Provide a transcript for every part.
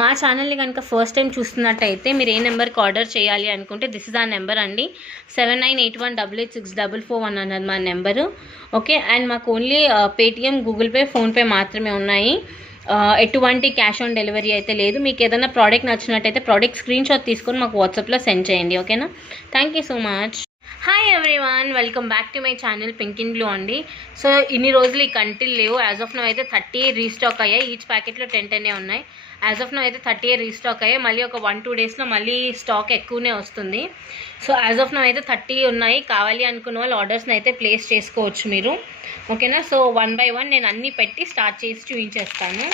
మా ఛానల్ని కనుక ఫస్ట్ టైం చూస్తున్నట్టయితే మీరు ఏ నెంబర్కి ఆర్డర్ చేయాలి అనుకుంటే దిస్ ఇస్ ఆ నెంబర్ అండి. 7981886441 అన్నది మా నెంబరు. ఓకే, అండ్ మాకు only Paytm, Google pay, PhonePe మాత్రమే ఉన్నాయి. ఎటువంటి క్యాష్ ఆన్ డెలివరీ అయితే లేదు. మీకు ఏదైనా ప్రోడక్ట్ నచ్చినట్టయితే ప్రోడక్ట్ స్క్రీన్ షాట్ తీసుకొని మాకు వాట్సాప్లో సెండ్ చేయండి. ఓకేనా? Thank you so much. Hi everyone, welcome back to my channel pink in blue అండి. సో ఇన్ని రోజులు ఈ కంటిల్ లేవు. యాజ్ ఆఫ్ నో అయితే 30 రీస్టాక్ అయ్యాయి. ఈచ్ ప్యాకెట్లో 10 ఉన్నాయి. యాజ్ ఆఫ్ నో అయితే 30 రీస్టాక్ అయ్యాయి. మళ్ళీ ఒక 1-2 డేస్లో మళ్ళీ స్టాక్ ఎక్కువనే వస్తుంది. సో యాజ్ ఆఫ్ నో అయితే 30 ఉన్నాయి. కావాలి అనుకున్న వాళ్ళు ఆర్డర్స్ని అయితే ప్లేస్ చేసుకోవచ్చు మీరు. ఓకేనా? సో 1 by 1 నేను అన్నీ పెట్టి స్టార్ట్ చేసి చూపించేస్తాను.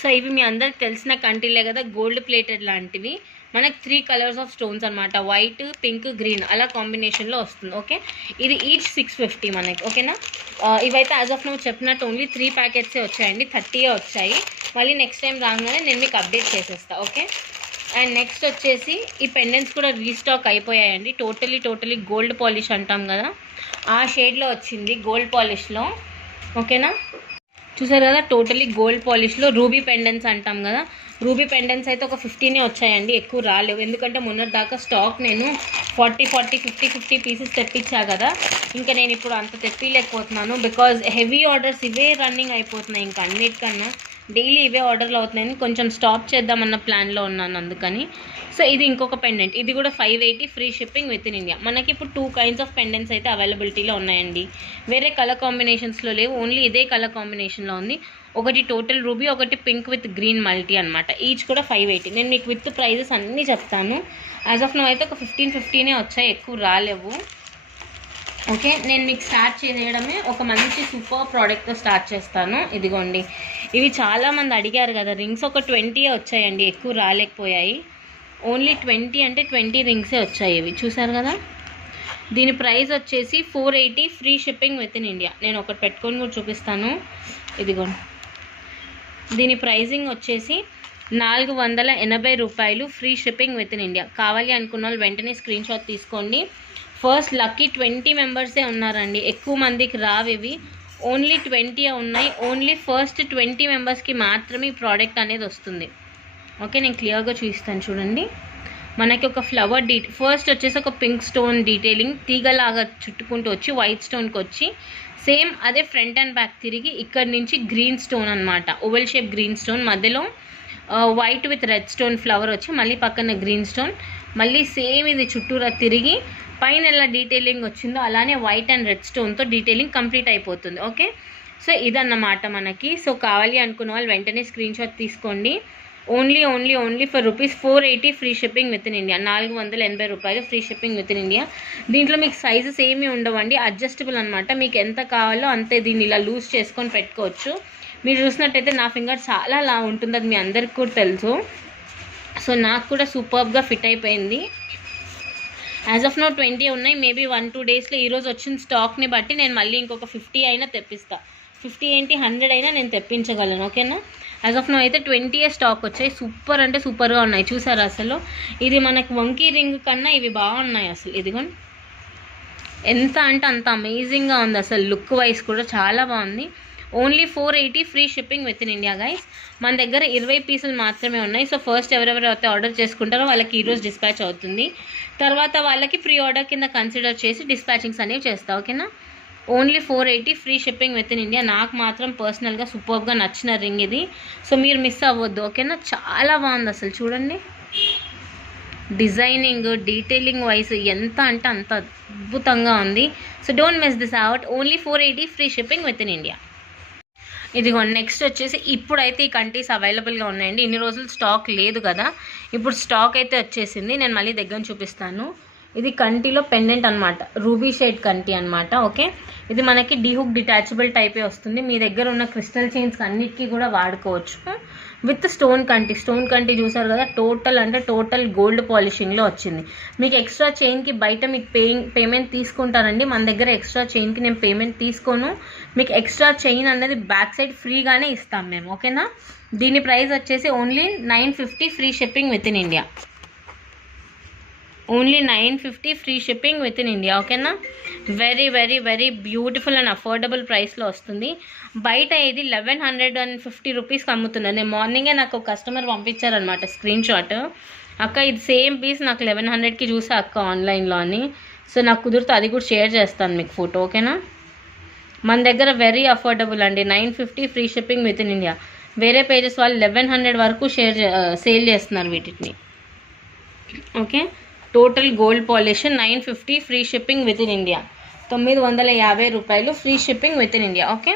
సో ఇవి మీ అందరికి తెలిసిన కంటిలే కదా, గోల్డ్ ప్లేటెడ్ లాంటివి. మనకి 3 కలర్స్ ఆఫ్ స్టోన్స్ అనమాట, వైట్, పింక్, గ్రీన్ అలా కాంబినేషన్లో వస్తుంది. ఓకే, ఇది ఈచ్ 650 మనకి. ఓకేనా? ఇవైతే యాజ్ ఆఫ్ నో చెప్పినట్టు ఓన్లీ 3 ప్యాకెట్సే వచ్చాయండి, 30 వచ్చాయి. మళ్ళీ నెక్స్ట్ టైం రాగానే నేను మీకు అప్డేట్ చేసేస్తాను. ఓకే, అండ్ నెక్స్ట్ వచ్చేసి ఈ పెండెంట్స్ కూడా రీస్టాక్ అయిపోయాయండి. టోటలీ గోల్డ్ పాలిష్ అంటాం కదా, ఆ షేడ్లో వచ్చింది గోల్డ్ పాలిష్లో. ఓకేనా? చూసారు కదా, టోటలీ గోల్డ్ పాలిష్లో రూబీ పెండెంట్స్ అంటాం కదా. రూబీ పెండెంట్స్ అయితే ఒక 15 వచ్చాయండి, ఎక్కువ రాలేవు. ఎందుకంటే మొన్నటి దాకా స్టాక్ నేను 40, 50 పీసెస్ తెప్పించా కదా. ఇంకా నేను ఇప్పుడు అంత తెప్పిలేకపోతున్నాను. బికాజ్ హెవీ ఆర్డర్స్ ఇవే రన్నింగ్ అయిపోతున్నాయి. ఇంకా అన్నిటికన్నా డైలీ ఇవే ఆర్డర్లు అవుతున్నాయని కొంచెం స్టాప్ చేద్దామన్న ప్లాన్లో ఉన్నాను, అందుకని. సో ఇది ఇంకొక పెండెంట్, ఇది కూడా 580 free shipping with in India. మనకి ఇప్పుడు 2 కైండ్స్ ఆఫ్ పెండెంట్స్ అయితే అవైలబిలిటీలో ఉన్నాయండి. వేరే కలర్ కాంబినేషన్స్లో లేవు, ఓన్లీ ఇదే కలర్ కాంబినేషన్లో ఉంది. ఒకటి టోటల్ రూబీ, ఒకటి పింక్ విత్ గ్రీన్ మల్టీ అనమాట. ఈచ్ కూడా 580. నేను మీకు విత్ ప్రైజెస్ అన్నీ చెప్తాను. యాజ్ ఆఫ్ నో అయితే ఒక 15 వచ్చాయి, ఎక్కువ రాలేవు. ఓకే, నేను మీకు స్టార్ట్ చేయడమే ఒక మంచి సూపర్ ప్రోడక్ట్తో స్టార్ట్ చేస్తాను. ఇదిగోండి, ఇవి చాలామంది అడిగారు కదా, రింగ్స్ ఒక 20 వచ్చాయండి, ఎక్కువ రాలేకపోయాయి. ఓన్లీ 20 అంటే 20 రింగ్సే వచ్చాయి. ఇవి చూసారు కదా. దీని ప్రైస్ వచ్చేసి 480 free shipping with in India. నేను ఒకటి పెట్టుకొని కూడా చూపిస్తాను. ఇదిగోండి, దీని ప్రైజింగ్ వచ్చేసి 480 రూపాయలు free shipping with in India. కావాలి అనుకున్న వాళ్ళు వెంటనే స్క్రీన్ షాట్ తీసుకోండి. ఫస్ట్ లక్కీ 20 మెంబర్సే ఉన్నారండి, ఎక్కువ మందికి రావేవి. ఓన్లీ 20 ఉన్నాయి. ఓన్లీ ఫస్ట్ 20 మెంబర్స్కి మాత్రమే ఈ ప్రోడక్ట్ అనేది వస్తుంది. ఓకే, నేను క్లియర్గా చూపిస్తాను చూడండి. మనకి ఒక ఫ్లవర్ ఫస్ట్ వచ్చేసి ఒక పింక్ స్టోన్ డీటెయిలింగ్ తీగలాగా చుట్టుకుంటూ వచ్చి వైట్ స్టోన్కి వచ్చి, సేమ్ అదే ఫ్రంట్ అండ్ బ్యాక్ తిరిగి ఇక్కడ నుంచి గ్రీన్ స్టోన్ అనమాట, ఓవెల్ షేప్ గ్రీన్ స్టోన్, మధ్యలో white with red stone flower వచ్చి, మళ్ళీ పక్కన గ్రీన్ స్టోన్, మళ్ళీ సేమ్ ఇది చుట్టూరా తిరిగి పైన ఎలా డీటెయిలింగ్ వచ్చిందో అలానే వైట్ అండ్ రెడ్ స్టోన్తో డీటెయిలింగ్ కంప్లీట్ అయిపోతుంది. ఓకే, సో ఇదన్నమాట మనకి. సో కావాలి అనుకున్న వాళ్ళు వెంటనే స్క్రీన్ షాట్ తీసుకోండి. Only for ₹480 free shipping with in India. 480 రూపాయలు free shipping with in India. దీంట్లో మీకు సైజెస్ ఏమీ ఉండవండి, అడ్జస్టబుల్ అనమాట. మీకు ఎంత కావాలో అంతే దీన్ని ఇలా లూజ్ చేసుకొని పెట్టుకోవచ్చు. మీరు చూసినట్టయితే నా ఫింగర్ చాలా లా ఉంటుంది, అది మీ అందరికి కూడా తెలుసు. సో నాకు కూడా సూపర్గా ఫిట్ అయిపోయింది. యాజ్ ఆఫ్ నో 20 ఉన్నాయి. మేబీ 1-2 డేస్లో ఈరోజు వచ్చిన స్టాక్ని బట్టి నేను మళ్ళీ ఇంకొక 50 అయినా తెప్పిస్తాను. 50 ఏంటి, 100 అయినా నేను తెప్పించగలను. ఓకేనా? యాజ్ ఆఫ్ నో అయితే 20 స్టాక్ వచ్చాయి. సూపర్ అంటే సూపర్గా ఉన్నాయి. చూసారు అసలు, ఇది మనకి వంకీ రింగ్ కన్నా ఇవి బాగున్నాయి అసలు. ఇదిగోండి, ఎంత అంటే అంత అమేజింగ్గా ఉంది అసలు. లుక్ వైజ్ కూడా చాలా బాగుంది. Only 480 free shipping with in India guys. మన దగ్గర 20 పీసులు మాత్రమే ఉన్నాయి. సో ఫస్ట్ ఎవరెవరైతే ఆర్డర్ చేసుకుంటారో వాళ్ళకి ఈరోజు డిస్పాచ్ అవుతుంది. తర్వాత వాళ్ళకి ప్రీ ఆర్డర్ కింద కన్సిడర్ చేసి డిస్పాచింగ్స్ అనేవి చేస్తా. ఓకేనా? Only 480 free shipping with in India. నాకు మాత్రం పర్సనల్గా సూపర్గా నచ్చిన రింగ్ ఇది. సో మీరు మిస్ అవ్వద్దు. ఓకేనా? చాలా బాగుంది అసలు. చూడండి, డిజైనింగ్, డీటెయిలింగ్ వైజ్ ఎంత అంటే అంత అద్భుతంగా ఉంది. So don't miss this out. Only 480 free shipping with in India. ఇదిగోండి, నెక్స్ట్ వచ్చేసి ఇప్పుడైతే ఈ కంటీస్ అవైలబుల్గా ఉన్నాయండి. ఇన్ని రోజులు స్టాక్ లేదు కదా, ఇప్పుడు స్టాక్ అయితే వచ్చేసింది. నేను మళ్ళీ దగ్గర చూపిస్తాను. ఇది కంటిలో పెండెంట్ అనమాట, రూబీ షేడ్ కంటి అనమాట. ఓకే, ఇది మనకి డీహుక్ డిటాచబుల్ టైపే వస్తుంది. మీ దగ్గర ఉన్న క్రిస్టల్ చైన్స్ అన్నిటికీ కూడా వాడుకోవచ్చు. విత్ స్టోన్ కంటి చూసారు కదా, టోటల్ గోల్డ్ పాలిషింగ్లో వచ్చింది. మీకు ఎక్స్ట్రా చైన్కి బయట మీకు పేమెంట్ తీసుకుంటారండి. మన దగ్గర ఎక్స్ట్రా చైన్కి నేను పేమెంట్ తీసుకోను. మీకు ఎక్స్ట్రా చైన్ అనేది బ్యాక్ సైడ్ ఫ్రీగానే ఇస్తాం మేము. ఓకేనా? దీని ప్రైస్ వచ్చేసి only 950 free shipping with in India. Only 950 free shipping with in India. ఓకేనా, very very very beautiful and affordable ప్రైస్లో వస్తుంది. బయట ఇది 1150 రూపీస్కి అమ్ముతున్నారు. నేను మార్నింగే నాకు ఒక కస్టమర్ పంపించారనమాట స్క్రీన్ షాట్, అక్క ఇది సేమ్ పీస్ నాకు 1100కి చూసా అక్క ఆన్లైన్లో అని. సో నాకు కుదిరితే అది కూడా షేర్ చేస్తాను మీకు ఫోటో. ఓకేనా, మన దగ్గర వెరీ అఫోర్డబుల్ అండి, 950 free shipping with in India. వేరే పేజెస్ వాళ్ళు 1100 వరకు సేల్ చేస్తున్నారు వీటిని. Okay, total gold polish 950 free shipping with in India, 950 రూపాయలు free shipping with in India. Okay,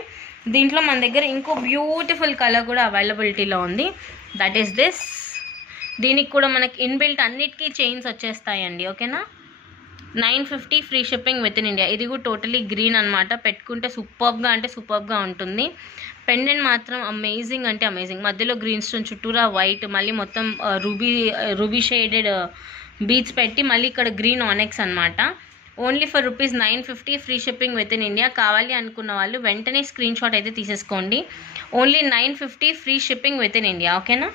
దీంట్లో మన దగ్గర ఇంకో బ్యూటిఫుల్ కలర్ కూడా అవైలబిలిటీలో ఉంది, దట్ ఈస్ దిస్. దీనికి కూడా మనకి ఇన్బిల్ట్ అన్నిటికీ చైన్స్ వచ్చేస్తాయండి. ఓకేనా, 950 free shipping with in India. ఇది కూడా టోటలీ గ్రీన్ అనమాట, పెట్టుకుంటే సూపర్గా అంటే సూపర్గా ఉంటుంది. పెండెంట్ మాత్రం అమేజింగ్ అంటే అమేజింగ్, మధ్యలో గ్రీన్ స్టోన్, చుట్టూరా వైట్, మళ్ళీ మొత్తం రూబీ షేడెడ్ బీడ్స్ పెట్టి మళ్ళీ ఇక్కడ గ్రీన్ ఆనెక్స్ అనమాట. Only for ₹950 free shipping with in India. కావాలి అనుకున్న వాళ్ళు వెంటనే స్క్రీన్ షాట్ అయితే తీసేసుకోండి. Only 950 free shipping with in India. ఓకేనా,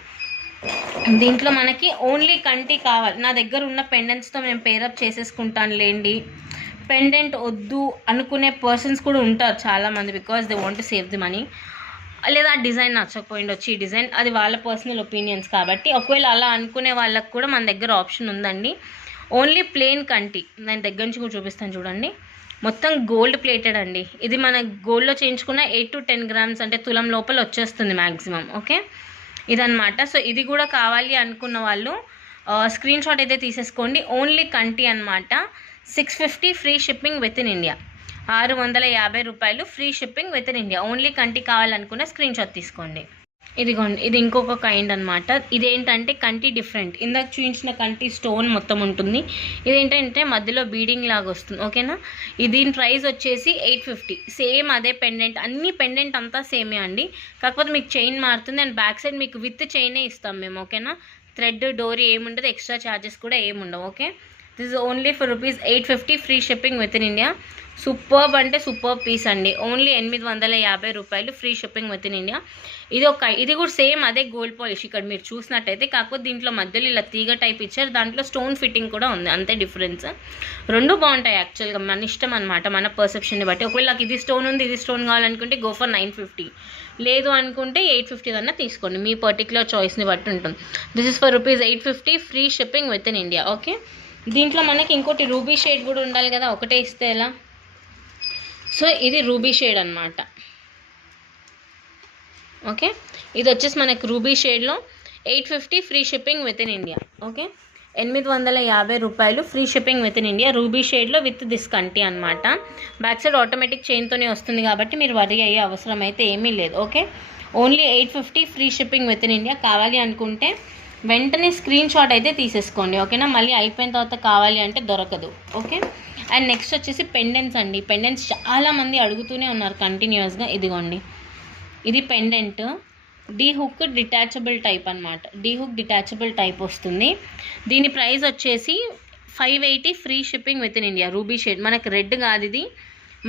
దీంట్లో మనకి ఓన్లీ కంటి కావాలి. నా దగ్గర ఉన్న పెండెంట్స్తో నేను పేరప్ చేసేసుకుంటాను లేండి, పెండెంట్ వద్దు అనుకునే పర్సన్స్ కూడా ఉంటారు చాలామంది, because they want to save the money. లేదా డిజైన్ నచ్చకపోయింది వచ్చి ఈ డిజైన్, అది వాళ్ళ పర్సనల్ ఒపీనియన్స్ కాబట్టి. ఒకవేళ అలా అనుకునే వాళ్ళకి కూడా మన దగ్గర ఆప్షన్ ఉందండి. ఓన్లీ ప్లెయిన్ కంటి, నేను దగ్గర నుంచి కూడా చూపిస్తాను చూడండి, మొత్తం గోల్డ్ ప్లేటెడ్ అండి. ఇది మన గోల్డ్లో చేయించుకున్న 8 to 10 grams అంటే తులం లోపల వచ్చేస్తుంది మ్యాక్సిమం. ఓకే, ఇదన్నమాట. సో ఇది కూడా కావాలి అనుకున్న వాళ్ళు స్క్రీన్ షాట్ అయితే తీసేసుకోండి. ఓన్లీ కంటి అనమాట, 650 free shipping with in India, 650 రూపాయలు free shipping with in India. Only కంటి కావాలనుకున్న స్క్రీన్ షాట్ తీసుకోండి. ఇదిగోండి, ఇది ఇంకొక కైండ్ అనమాట. ఇదేంటంటే కంటి డిఫరెంట్, ఇందాక చూపించిన కంటి స్టోన్ మొత్తం ఉంటుంది, ఇదేంటంటే మధ్యలో బీడింగ్ లాగా వస్తుంది. ఓకేనా, దీని ప్రైస్ వచ్చేసి 850. సేమ్ అదే పెండెంట్, అన్ని పెండెంట్ అంతా సేమే అండి, కాకపోతే మీకు చైన్ మారుతుంది అండ్ బ్యాక్ సైడ్ మీకు విత్ చైనే ఇస్తాం మేము. ఓకేనా, థ్రెడ్ డోరీ ఏముండదు, ఎక్స్ట్రా ఛార్జెస్ కూడా ఏముండవు. Okay, this is only for ₹850 free shipping with in India. Superb అంటే సూపర్బ్ పీస్ అండి, ఓన్లీ 850 రూపాయలు free shipping with in India. ఇది కూడా సేమ్ అదే గోల్డ్ పాలిష్ ఇక్కడ మీరు చూసినట్టయితే, కాకపోతే దీంట్లో మధ్యలో ఇలా తీగ టైప్ ఇచ్చారు, దాంట్లో స్టోన్ ఫిట్టింగ్ కూడా ఉంది, అంతే డిఫరెన్స్. రెండు బాగుంటాయి యాక్చువల్గా, మన ఇష్టం అనమాట, మన పర్సెప్షన్ని బట్టి. ఒకవేళ నాకు ఇది స్టోన్ ఉంది ఇది స్టోన్ కావాలనుకుంటే గో ఫర్ 950, లేదు అనుకుంటే 850 కన్నా తీసుకోండి, మీ పర్టికులర్ చాయిస్ని బట్టి ఉంటుంది. This is for ₹850 free shipping with in India. Okay, దీంట్లో మనకి ఇంకోటి రూబీ షేడ్ కూడా ఉండాలి కదా, ఒకటే ఇస్తే ఎలా. సో ఇది రూబీ షేడ్ అనమాట. ఓకే, ఇది వచ్చేసి మనకి రూబీ షేడ్లో 850 free shipping with in India. Okay, 850 రూపాయలు free shipping with in India, ruby షేడ్లో విత్ దిస్ కంటి అనమాట. బ్యాక్ సైడ్ ఆటోమేటిక్ చైన్తోనే వస్తుంది కాబట్టి మీరు వరీ అయ్యే అవసరం అయితే ఏమీ లేదు. Okay, only 850 free shipping with in India. కావాలి అనుకుంటే వెంటనే స్క్రీన్ షాట్ అయితే తీసేసుకోండి. ఓకేనా, మళ్ళీ అయిపోయిన తర్వాత కావాలి అంటే దొరకదు. ఓకే, అండ్ నెక్స్ట్ వచ్చేసి పెండెంట్స్ అండి. పెండెంట్స్ చాలామంది అడుగుతూనే ఉన్నారు కంటిన్యూస్గా. ఇదిగోండి, ఇది pendant, D hook detachable type అనమాట, డీ హుక్ డిటాచబుల్ టైప్ వస్తుంది. దీని ప్రైస్ వచ్చేసి 580 free shipping with in India. Ruby shade, మనకు రెడ్ కాదు, ఇది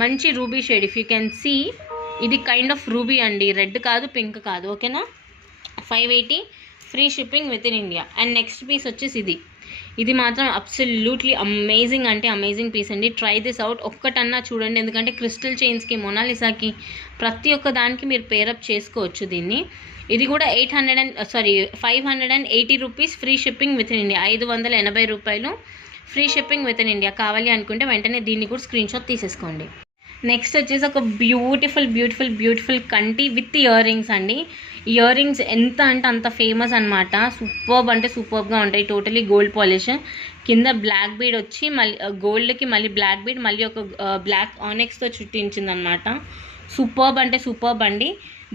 మంచి ruby shade. If you can see, ఇది కైండ్ ఆఫ్ రూబీ అండి, రెడ్ కాదు పింక్ కాదు. ఓకేనా, 580 free shipping with in India. And next piece వచ్చేసి ఇది మాత్రం అబ్సల్యూట్లీ అమేజింగ్ అంటే అమేజింగ్ పీస్ అండి. ట్రై దిస్ అవుట్, ఒక్కటన్నా చూడండి, ఎందుకంటే క్రిస్టల్ చైన్స్కి, మొనాలిసాకి, ప్రతి ఒక్క దానికి మీరు పేరప్ చేసుకోవచ్చు దీన్ని. ఇది కూడా 580 rupees free shipping with in India, 580 రూపాయలు free shipping with in India. కావాలి అనుకుంటే వెంటనే దీన్ని కూడా స్క్రీన్ షాట్ తీసేసుకోండి. నెక్స్ట్ వచ్చేసి ఒక బ్యూటిఫుల్ కంటి విత్ ఇయర్ రింగ్స్ అండి. ఇయర్ రింగ్స్ ఎంత అంటే అంత ఫేమస్ అనమాట, సూపర్బ్ అంటే సూపర్బ్గా ఉంటాయి. టోటలీ గోల్డ్ పాలిష్, కింద బ్లాక్ బీడ్ వచ్చి మళ్ళీ గోల్డ్కి మళ్ళీ బ్లాక్ బీడ్, మళ్ళీ ఒక బ్లాక్ ఆనెక్స్తో చుట్టించింది అనమాట. సూపర్బ్ అంటే సూపర్బ్ అండి.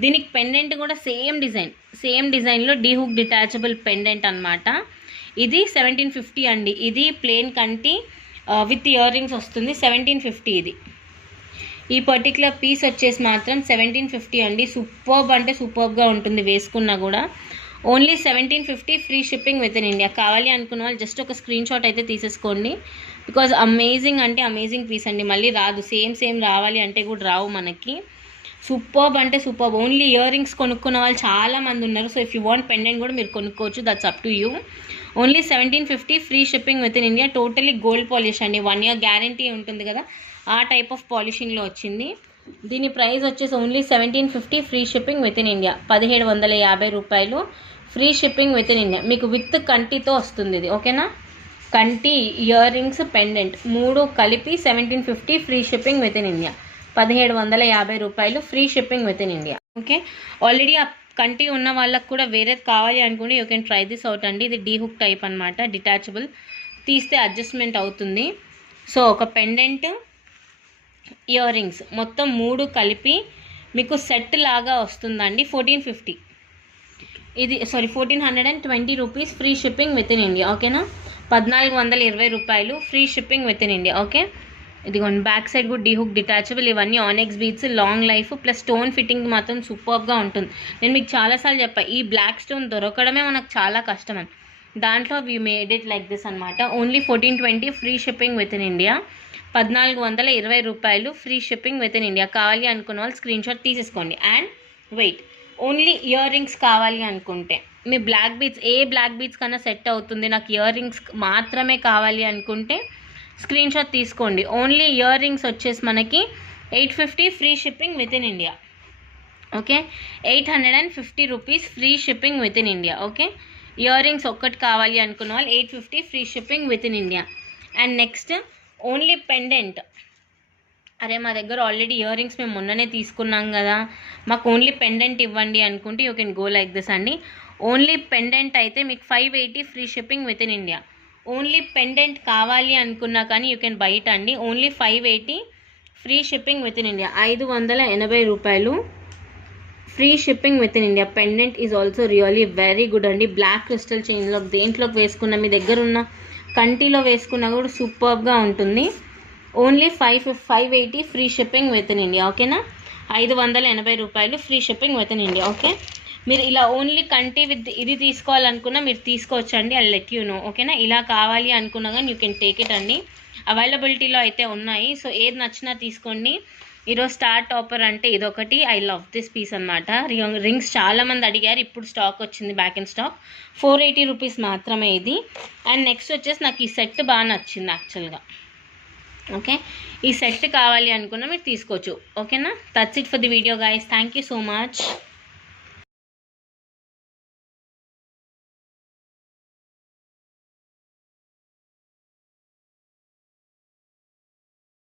దీనికి పెండెంట్ కూడా సేమ్ డిజైన్లో డీ హుక్ డిటాచబుల్ పెండెంట్ అనమాట. ఇది 1750 అండి. ఇది ప్లెయిన్ కంటి విత్ ఇయర్ రింగ్స్ వస్తుంది, 1750 ఇది. ఈ పర్టికులర్ పీస్ వచ్చేసి మాత్రం 1750 అండి. సూపర్బ్ అంటే సూపర్బ్గా ఉంటుంది వేసుకున్నా కూడా. Only 1750 free shipping with in India. కావాలి అనుకున్న వాళ్ళు జస్ట్ ఒక స్క్రీన్ షాట్ అయితే తీసేసుకోండి, బికాజ్ అమేజింగ్ అంటే అమేజింగ్ పీస్ అండి. మళ్ళీ రాదు, సేమ్ రావాలి అంటే కూడా రావు మనకి. సూపర్బ్ అంటే సూపర్బ్. ఓన్లీ ఇయర్ రింగ్స్ కొనుక్కున్న వాళ్ళు చాలా మంది ఉన్నారు. So if you want pendant కూడా మీరు కొనుక్కోవచ్చు, that's up to you. Only 1750 free shipping with in India. Totally gold polish అండి, 1 year గ్యారంటీ ఉంటుంది కదా, ఆ టైప్ ఆఫ్ పాలిషింగ్లో వచ్చింది. దీని ప్రైస్ వచ్చేసి only 1750 free shipping with in India. 1750 రూపాయలు free shipping with in India. మీకు విత్ కంటితో వస్తుంది ఇది, ఓకేనా. కంటి, ఇయర్ రింగ్స్, పెండెంట్ 3 కలిపి 1750 free shipping with in India. 1750 రూపాయలు free shipping with in India. Okay, already ఆ కంటి ఉన్న వాళ్ళకు కూడా వేరేది కావాలి అనుకుంటే you can try this out అండి. ఇది డీ హుక్ టైప్ అనమాట, డిటాచబుల్, తీస్తే అడ్జస్ట్మెంట్ అవుతుంది. సో ఒక పెండెంట్, ఇయర్ రింగ్స్ మొత్తం 3 కలిపి మీకు సెట్ లాగా వస్తుందండి. 1450 ఇది, sorry 1420 rupees free shipping with in India. ఓకేనా, 1420 రూపాయలు free shipping with in India. Okay, ఇదిగోండి బ్యాక్ సైడ్ కూడా డీ హుక్ డిటాచబుల్. ఇవన్నీ ఆనెక్స్ beads, long life plus stone fitting మాత్రం సూపర్గా ఉంటుంది. నేను మీకు చాలాసార్లు చెప్పాను, ఈ బ్లాక్ స్టోన్ దొరకడమే మనకు చాలా కష్టం అని. దాంట్లో we made it like this అనమాట. Only 1420 free shipping with in India. 1420 రూపాయలు free shipping with in India. కావాలి అనుకున్న వాళ్ళు స్క్రీన్ షాట్ తీసేసుకోండి. And wait, only ear rings కావాలి అనుకుంటే మీ బ్లాక్ బీడ్స్, ఏ బ్లాక్ బీడ్స్ కన్నా సెట్ అవుతుంది, నాకు ఇయర్ రింగ్స్ మాత్రమే కావాలి అనుకుంటే స్క్రీన్ షాట్ తీసుకోండి. ఓన్లీ ఇయర్ రింగ్స్ వచ్చేసి మనకి 850 free shipping with in India. Okay, 850 rupees free shipping with in India. Okay, ear rings ఒక్కటి కావాలి అనుకున్న వాళ్ళు 850 free shipping with in India. And next only pendant. అరే మా దగ్గర ఆల్రెడీ ఇయర్ రింగ్స్ మేము మొన్ననే తీసుకున్నాం కదా, మాకు ఓన్లీ పెండెంట్ ఇవ్వండి అనుకుంటే you can go like this అండి. ఓన్లీ పెండెంట్ అయితే మీకు 580 free shipping with in India. Only pendant కావాలి అనుకున్నా కానీ యూ కెన్ బైట్ అండి. Only 580 free shipping with in India. 580 రూపాయలు free shipping with in India. Pendant is also really very good అండి. Black crystal చైన్లో దేంట్లోకి వేసుకున్న, మీ దగ్గర ఉన్న కంటిలో వేసుకున్నా కూడా సూపర్గా ఉంటుంది. Only 580 free shipping with in India. ఓకేనా, 580 రూపాయలు free shipping with in India. Okay, మీరు ఇలా ఓన్లీ కంటి విత్ ఇది తీసుకోవాలనుకున్నా మీరు తీసుకోవచ్చండి. I let you know. ఓకేనా, ఇలా కావాలి అనుకున్నా కానీ యూ కెన్ టేక్ ఇట్ అండి. అవైలబిలిటీలో అయితే ఉన్నాయి. సో ఏది నచ్చినా తీసుకోండి. ఈరోజు స్టార్ టాపర్ అంటే ఇదొకటి. ఐ లవ్ దిస్ పీస్ అనమాట. రింగ్స్ చాలామంది అడిగారు, ఇప్పుడు స్టాక్ వచ్చింది, బ్యాక్ ఇన్ స్టాక్. 480 రూపీస్ మాత్రమే ఇది. అండ్ నెక్స్ట్ వచ్చేసి నాకు ఈ సెట్ బాగా నచ్చింది యాక్చువల్గా. ఓకే, ఈ సెట్ కావాలి అనుకున్నా మీరు తీసుకోవచ్చు. ఓకేనా, that's it for the video guys. Thank you so much.